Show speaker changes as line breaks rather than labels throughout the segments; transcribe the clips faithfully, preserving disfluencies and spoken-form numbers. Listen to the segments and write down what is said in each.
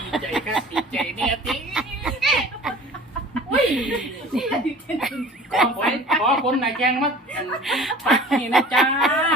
ดีใจครับดีใจเนี่ยติขอคนขอคนไหนแกงมาปักนี่นะจ้า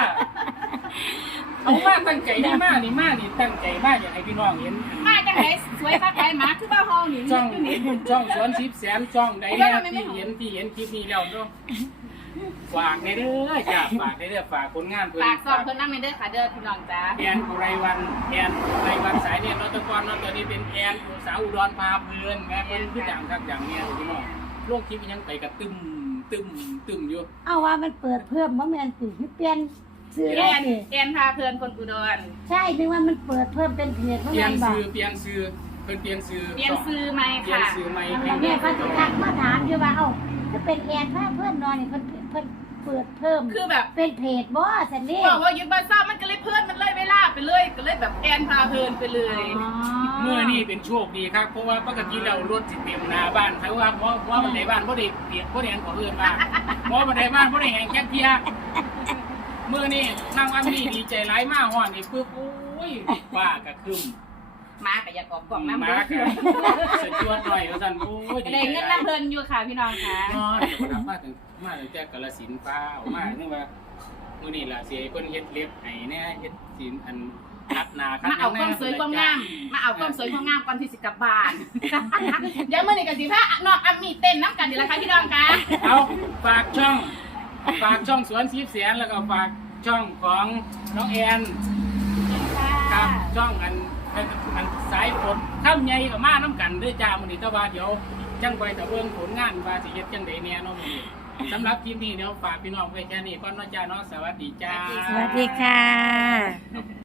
เอามาตั้งใจนี่มานี่มานี่ตั้งใจมากอยากให้พี่น้องเห็น
มาจังไหนสวยคักไผหมาคือบ้าห้องนี่
ช่องช่องสวนสิบแสนช่องใดเนี่ยที่เห็นที่เห็นคลิปนี้แล้วเนาะฝากในเด้อจ้าฝากในเด้อฝากผลงานเพิ่น
ฝากซองเพิ่นนำในเด้อค่ะเด้อพี่น้องจ้า
แอนอุไรวันแอนอุไรวันสายเนี่ยนอตกรนอตัวนี้เป็นแอนสาวอุดรพาเพลินแม่เป็นผู้ดังครับอย่างเนี้ยพี่น้องโลกคลิปยังไปกับตึมตึมตึมอยู่
เอาว่ามันเปิดเพิ่มว่ามันติเปลี่ยนซื้อ
แอ
ได้
น
ดิ
แอนพาเพื่อนคนอุดร
ใช่นึกว่ามันเปิดเพิ่มเป็นเพจว่า
เปลี่ย
มัน นบอก
ซื้อเปลี่ยนซื้อเพิ่นเปลี่ยนซื้อ
เปลี่ยนซื้อไหม
เปลี่ยน
ค่ะ
ซื้อใหม่
แล้วแม่ก็จะทักมาถามอยู่ว่าเอ้าถ้าเป็นแอนถ้าเพื่อนนอนนี่เพิ่นเพิ่นเปิดเพิ่ม
คือแบบ
เป็นเพจบ่สันนี่
บอกว่ายึดบ้านซ่ามันก็เลยเพื่อนมันเลยเวลาไปเลยก็เลยแบบแอนพาเพลินไปเลย
เมื่อนี่เป็นโชคดีครับเพราะว่าปกติเรารถสิเต็มหน้าบ้านเขาว่าเพราะว่ามันในบ้านบ่ได้เปียกบ่ได้แห้งของเพื่อนบ้านเพราะมันในบ้านบ่ได้แห้งแค่เพียเมื่อนี่นั่งอันนี้ดีใจร้ายมากฮอดนี่ปึ๊บโอ้ยว่ากระคึม
มาก็อยากออกกล่องน้ำ
มา
เด้อ
ค่ะสจวดหน่อยว่าซั่นโอ้ยดี
ได้
ใจ
เงิน
หลาย
น้ำเพลินอยู่ค่ะพี่น้องค่ะ
อ๋อเดี๋ยวครับมาถึงมาถึงแต่กาฬสินธุ์ฟ้าออกมานึกว่ามื้อนี้ล่ะสิให้เพิ่นเฮ็ดเล็บให้แน่เฮ็ดสินอันคัดหน้าคัด
มาเอาความสวยความงามมาเอาความสวยความงามก่อนที่สิกลับบ้านเดี๋ยวมื้อนี้ก็สิพาน้องอัมมี่เต้นน้ำกันดีละค่ะพี่น้องค่ะ
เอาฝากช่องฝากช่องสวนสิบแสนแล้วก็ฝากช่องของน้องแอนครับช่องอันอันอันสายฝนข้ามใหญ่กับมาน้ำกันเด้อจ้ามื้อนี้แต่ว่าเดี๋ยวจังไปแต่เบิ่งผลงานว่าสิเฮ็ดจังได๋แน่เนาะมื้อนี้สำหรับคลิปนี้เดี๋ยวฝากพี่น้องไว้แค่นี้ก่อนเนาะจ้าเนาะสวัสดีจ้า
สวัสดีค่ะ